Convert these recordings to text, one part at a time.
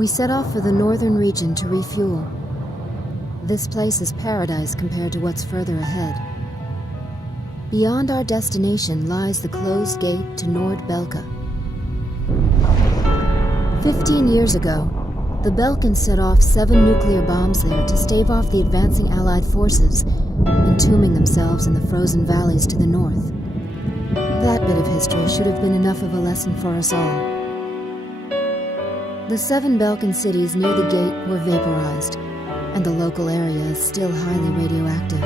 We set off for the northern region to refuel. This place is paradise compared to what's further ahead. Beyond our destination lies the closed gate to Nord-Belka. 15 years ago, the Belkans set off 7 nuclear bombs there to stave off the advancing Allied forces, entombing themselves in the frozen valleys to the north. That bit of history should have been enough of a lesson for us all. The 7 Belkan cities near the gate were vaporized, and the local area is still highly radioactive.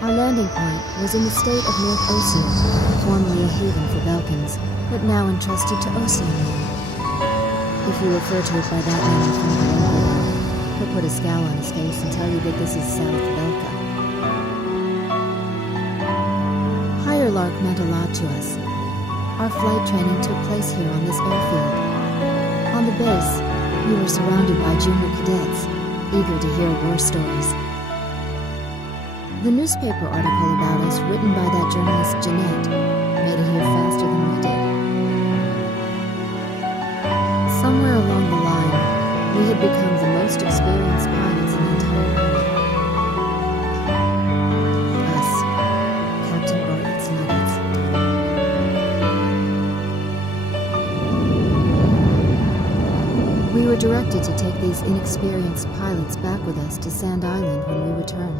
Our landing point was in the state of North Ossia, formerly a haven for Belkans, but now entrusted to Ossian. If you refer to it by that name from the local, he'll put a scowl on his face and tell you that this is South Belka. Higher Lark meant a lot to us. Our flight training took place here on this airfield. On the base, we were surrounded by junior cadets, eager to hear war stories. The newspaper article about us, written by that journalist Jeanette, made it here faster than we did. Somewhere along the line, we had become the most experienced pilots in the entire world. Us, Captain Bartlett's Nuggets. We were directed to take these inexperienced pilots back with us to Sand Island when we return.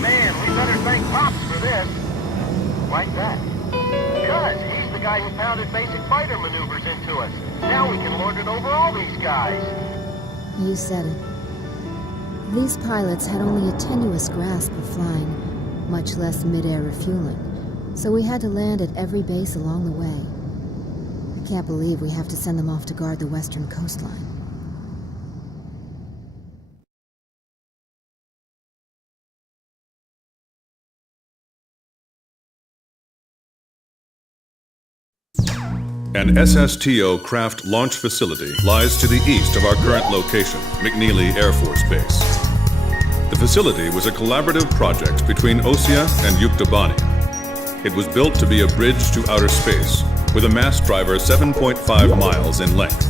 Man, we better thank Pops for this. Like that. Because he's the guy who pounded basic fighter maneuvers into us. Now we can lord it over all these guys. You said it. These pilots had only a tenuous grasp of flying, much less mid-air refueling, so we had to land at every base along the way. I can't believe we have to send them off to guard the western coastline. An SSTO craft launch facility lies to the east of our current location, McNeely Air Force Base. The facility was a collaborative project between Ossia and Yuktobani. It was built to be a bridge to outer space, with a mass driver 7.5 miles in length.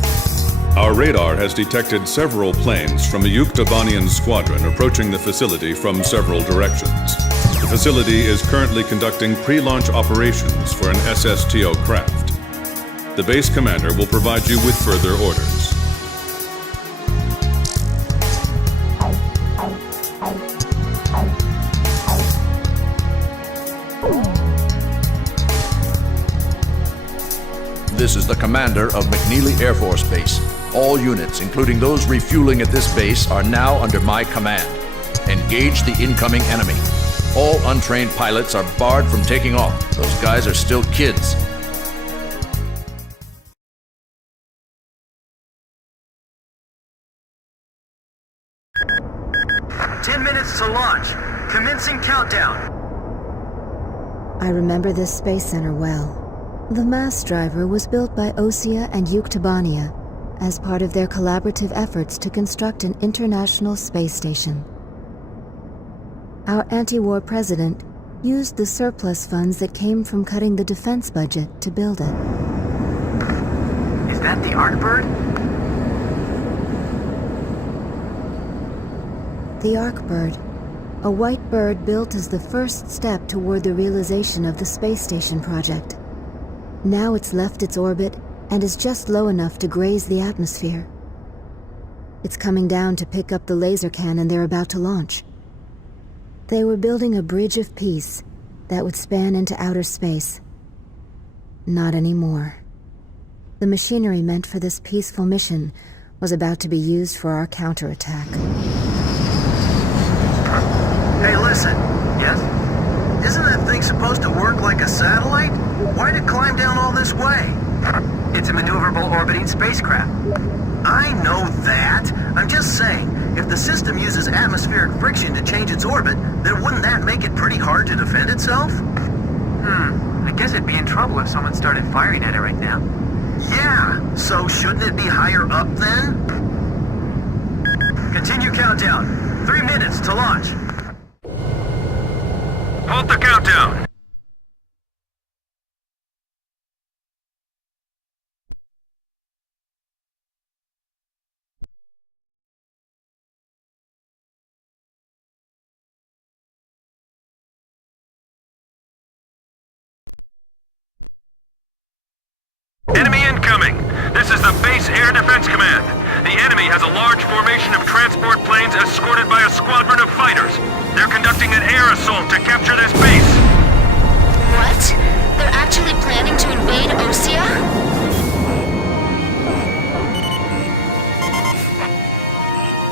Our radar has detected several planes from a Yuktobanian squadron approaching the facility from several directions. The facility is currently conducting pre-launch operations for an SSTO craft. The base commander will provide you with further orders. This is the commander of McNeely Air Force Base. All units, including those refueling at this base, are now under my command. Engage the incoming enemy. All untrained pilots are barred from taking off. Those guys are still kids. To launch. Commencing countdown. I remember this space center well. The mass driver was built by Ossia and Yuktobania as part of their collaborative efforts to construct an international space station. Our anti-war president used the surplus funds that came from cutting the defense budget to build it. Is that the Arkbird? The Arkbird, a white bird built as the first step toward the realization of the space station project. Now it's left its orbit and is just low enough to graze the atmosphere. It's coming down to pick up the laser cannon they're about to launch. They were building a bridge of peace that would span into outer space. Not anymore. The machinery meant for this peaceful mission was about to be used for our counterattack. Hey, listen. Yes? Isn't that thing supposed to work like a satellite? Why'd it climb down all this way? It's a maneuverable orbiting spacecraft. I know that. I'm just saying, if the system uses atmospheric friction to change its orbit, then wouldn't that make it pretty hard to defend itself? I guess it'd be in trouble if someone started firing at it right now. Yeah, so shouldn't it be higher up then? Continue countdown. 3 minutes to launch. Halt the countdown! Enemy incoming! This is the Base Air Defense Command. The enemy has a large formation of transport planes escorted by a squadron of fighters. They're conducting an air assault to capture this base. What? They're actually planning to invade Osea?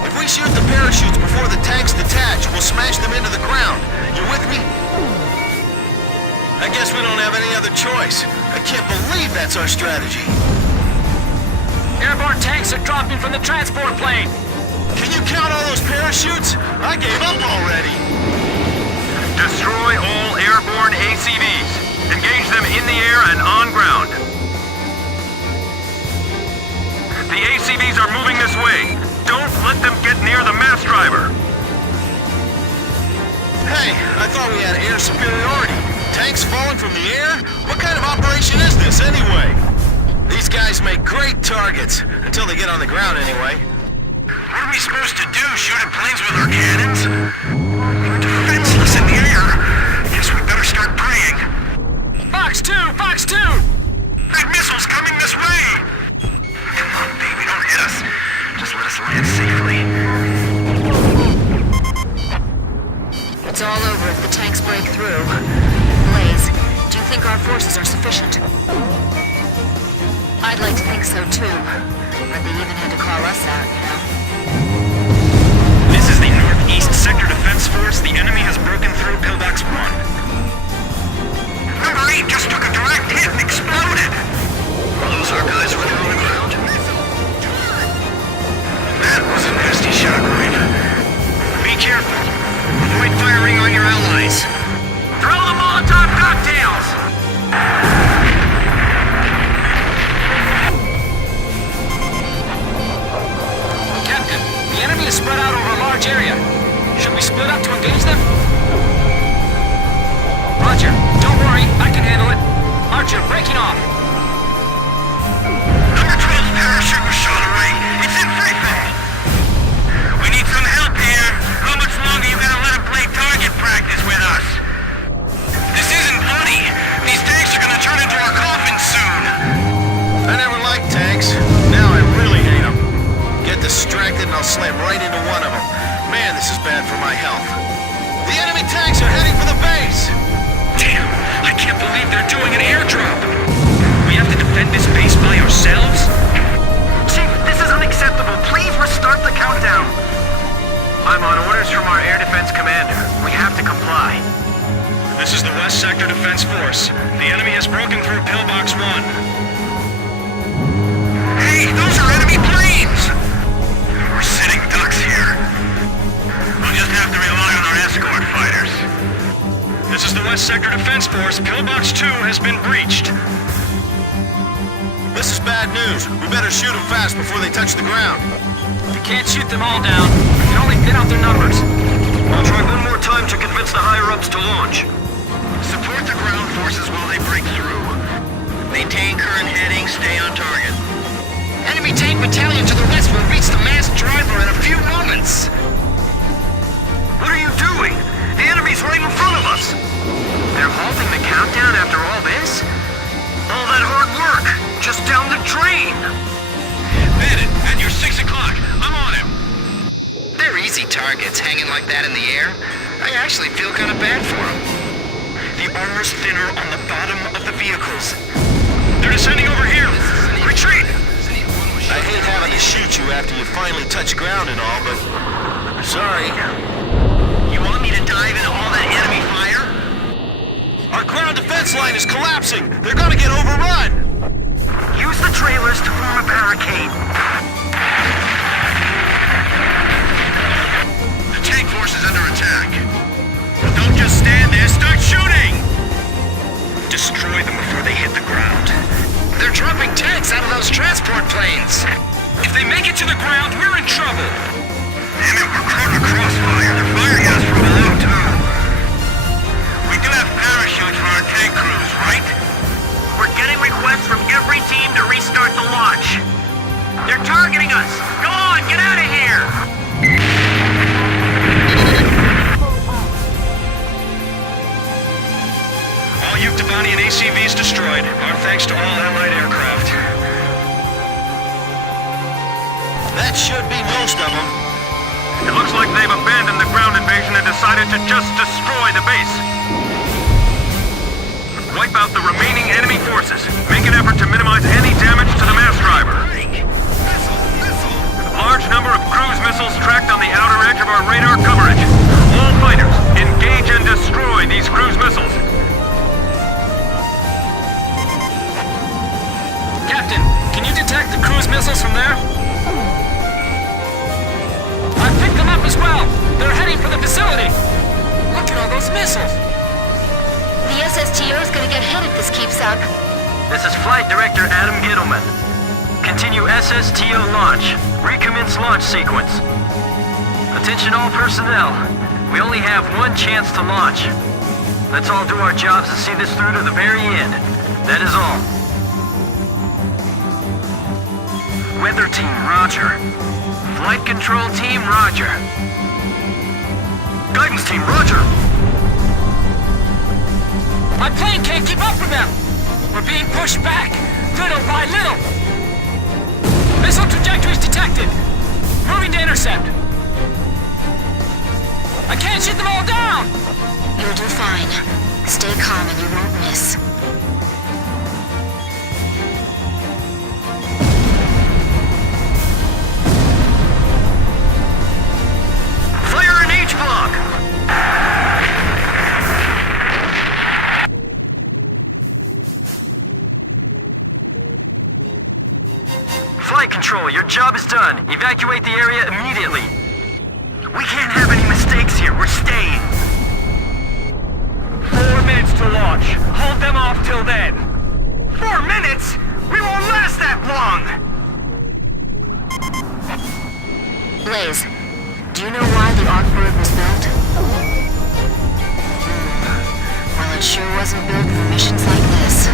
If we shoot the parachutes before the tanks detach, we'll smash them into the ground. You with me? I guess we don't have any other choice. I can't believe that's our strategy. Airborne tanks are dropping from the transport plane. Can you count all those parachutes? I gave up already. Destroy all airborne ACVs. Engage them in the air and on ground. The ACVs are moving this way. Don't let them get near the mass driver. Hey, I thought we had air superiority. Tanks falling from the air? What kind of operation is this anyway? These guys make great targets. Until they get on the ground anyway. What are we supposed to do? Shoot at planes with our cannons? We're defenseless in the air. Guess we better start praying. Fox 2! Fox 2! Big missiles coming this way! Come on, baby, don't hit us. Just let us land safely. It's all over if the tanks break through. Blaze, do you think our forces are sufficient? I'd like to think so too. But they even had to call us out, you know? This is the Northeast Sector Defense Force. The enemy has broken through Pillbox 1. Number 8 just took a direct hit and exploded! Are those our guys running on the ground? That was a nasty shockwave. Be careful. Avoid firing on your allies. Throw the Molotov cocktails! Captain, the enemy is spread out over a large area. Should we split up to engage them? Roger. Don't worry, I can handle it. Archer, breaking off. Number 12's parachute was shot away. It's in free fall. We need some help here. How much longer you gonna let him play target practice with us? This isn't funny. These tanks are gonna turn into our coffins soon. I never liked tanks. Now I really hate them. Get distracted and I'll slam right into one of them. Man, this is bad for my health. The enemy tanks are heading for the base. Damn, I can't believe they're doing an airdrop. We have to defend this base by ourselves? Chief, this is unacceptable. Please restart the countdown. I'm on orders from our air defense commander. We have to comply. This is the West Sector Defense Force. The enemy has broken through Pillbox 1. Hey, those are enemy planes! We're sitting ducks here. We'll just have to rely on our escort fighters. This is the West Sector Defense Force. Pillbox 2 has been breached. This is bad news. We better shoot them fast before they touch the ground. We can't shoot them all down. We can only thin out their numbers. I'll try one more time to convince the higher-ups to launch. Support the ground forces while they break through. Maintain current heading, stay on target. Enemy tank battalion to the west will reach the mass driver in a few moments. What are you doing? The enemy's right in front of us. They're halting the countdown after all this? All that hard work, just down the drain. Bandit, at your 6 o'clock. I'm on him. They're easy targets, hanging like that in the air. I actually feel kind of bad for them. The armor's thinner on the bottom of the vehicles. They're descending over here. Retreat! I hate having to shoot you after you finally touch ground and all, but... sorry. You want me to dive into all that enemy fire? Our ground defense line is collapsing! They're gonna get overrun! Use the trailers to form a barricade. The tank force is under attack. Don't just stand there, start shooting! Destroy them before they hit the ground. They're dropping tanks out of those transport planes! If they make it to the ground, we're in trouble. Damn it, we're caught in a crossfire. They're firing at us from below, too. We do have parachutes for our tank crews, right? We're getting requests from every team to restart the launch. They're targeting us. Go on, get out of here. All Yuktabani and ACVs destroyed. Our thanks to all Allied aircraft. should be most of them. It looks like they've abandoned the ground invasion and decided to just destroy the base. Wipe out the remaining enemy forces. Make an effort to minimize any damage to the mass driver. Large number of cruise missiles tracked on the outer edge of our radar coverage. All fighters, engage and destroy these cruise missiles. Captain, can you detect the cruise missiles from there? I picked them up as well. They're heading for the facility. Look at all those missiles. The SSTO is gonna get hit if this keeps up. This is Flight Director Adam Gittleman. Continue SSTO launch. Recommence launch sequence. Attention all personnel. We only have one chance to launch. Let's all do our jobs and see this through to the very end. That is all. Weather team, roger. Flight control team, roger. Guidance team, roger. My plane can't keep up with them. We're being pushed back, little by little. Missile trajectories detected. Moving to intercept. I can't shoot them all down. You'll do fine. Stay calm and you won't miss. Fire in H block! Flight control, your job is done. Evacuate the area immediately. We can't have any mistakes here. We're staying. 4 minutes to launch. Hold them off till then. 4 minutes? We won't last that long! Blaze, do you know why the Ark-Bird was built? Well, it sure wasn't built for missions like this.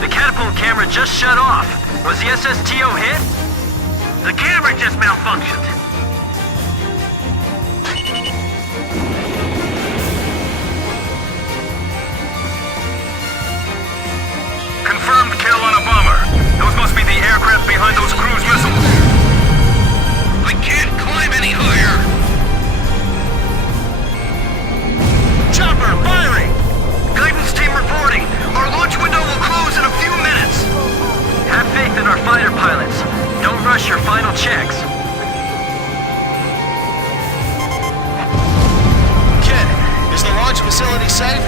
The catapult camera just shut off. Was the SSTO hit? The camera just malfunctioned. Confirmed kill on a bomber. Those must be the aircraft behind those cruise missiles. I can't climb any higher. Chopper, firing! Guidance team reporting. Our launch window will close in a few minutes. Have faith in our fighter pilots. Don't rush your final checks. Kid, is the launch facility safe?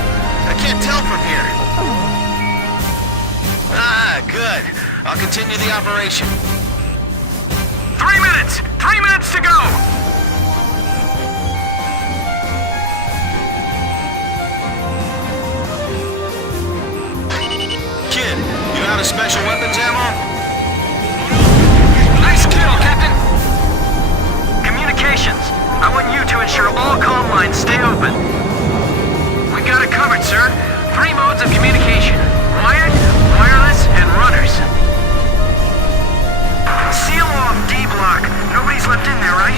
I can't tell from here. Ah, good. I'll continue the operation. 3 minutes! 3 minutes to go! Kid, you out of special weapons ammo? Nice kill, Captain. Communications. I want you to ensure all comm lines stay open. We got it covered, sir. 3 modes of communication. Wired, wireless, and runners. Seal off D block. Nobody's left in there, right?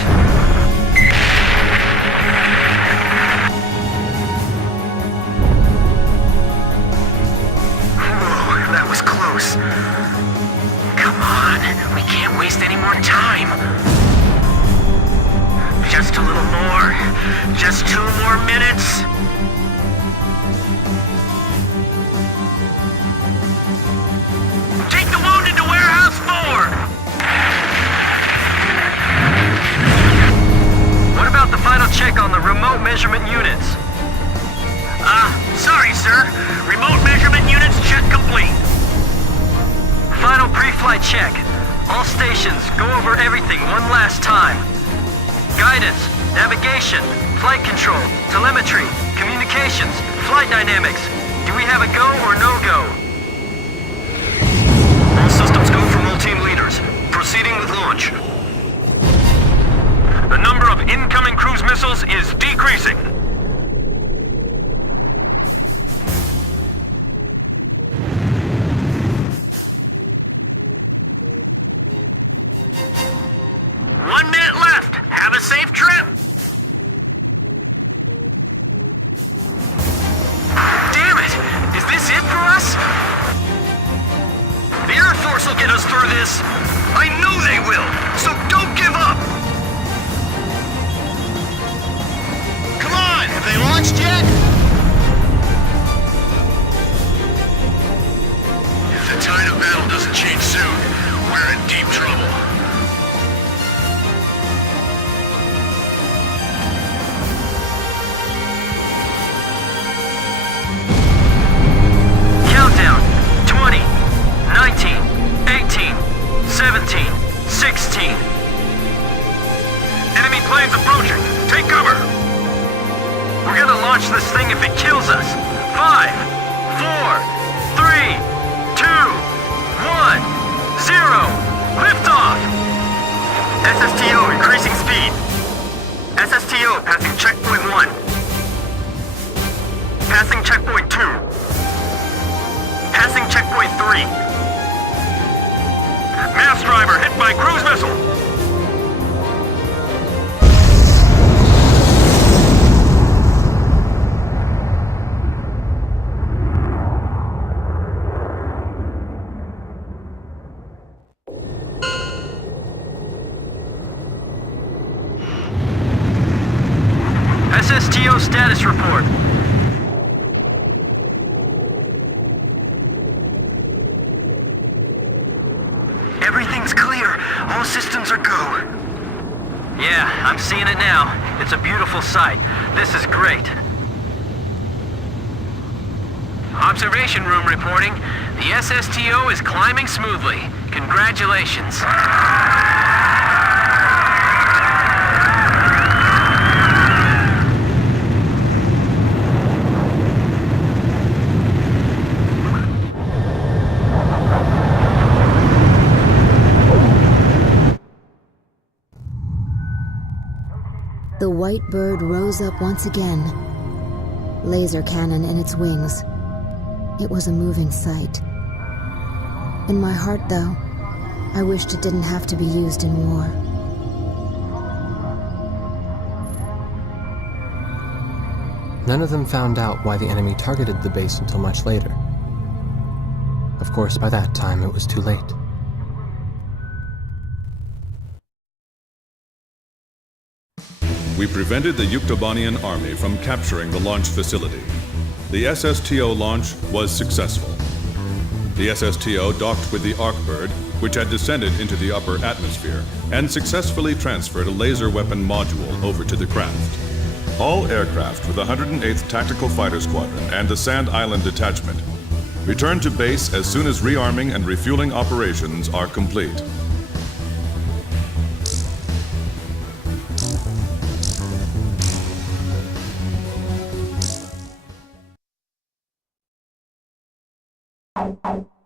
Whoa, that was close. Come on, we can't waste any more time. Just a little more. Just 2 more minutes. Take the wounded to Warehouse 4! What about the final check on the remote measurement units? Sorry, sir. Remote measurement units check complete. Final pre-flight check. All stations, go over everything one last time. Guidance, navigation, flight control, telemetry, communications, flight dynamics. Do we have a go or no go? All systems go from all team leaders. Proceeding with launch. The number of incoming cruise missiles is decreasing. One minute left. Have a safe trip. Damn it! Is this it for us? The will get us through this. I know they will, so don't give up. Come on! Have they launched yet? If the tide of battle doesn't change soon, we're in deep trouble. Countdown. 20, 19, 18, 17, 16. Enemy planes approaching. Take cover. We're gonna launch this thing if it kills us. 5, 4, 3, 2, 1, 0. Liftoff. SSTO increasing speed. SSTO passing checkpoint 1. Passing checkpoint 2. Passing checkpoint 3. Mass driver hit by cruise missile. SSTO status report. Everything's clear. All systems are go. Yeah, I'm seeing it now. It's a beautiful sight. This is great. Observation room reporting. The SSTO is climbing smoothly. Congratulations. The white bird rose up once again, laser cannon in its wings. It was a moving sight. In my heart, though, I wished it didn't have to be used in war. None of them found out why the enemy targeted the base until much later. Of course, by that time, it was too late. We prevented the Yuktobanian army from capturing the launch facility. The SSTO launch was successful. The SSTO docked with the Arkbird, which had descended into the upper atmosphere, and successfully transferred a laser weapon module over to the craft. All aircraft with the 108th Tactical Fighter Squadron and the Sand Island Detachment return to base as soon as rearming and refueling operations are complete. Thank you.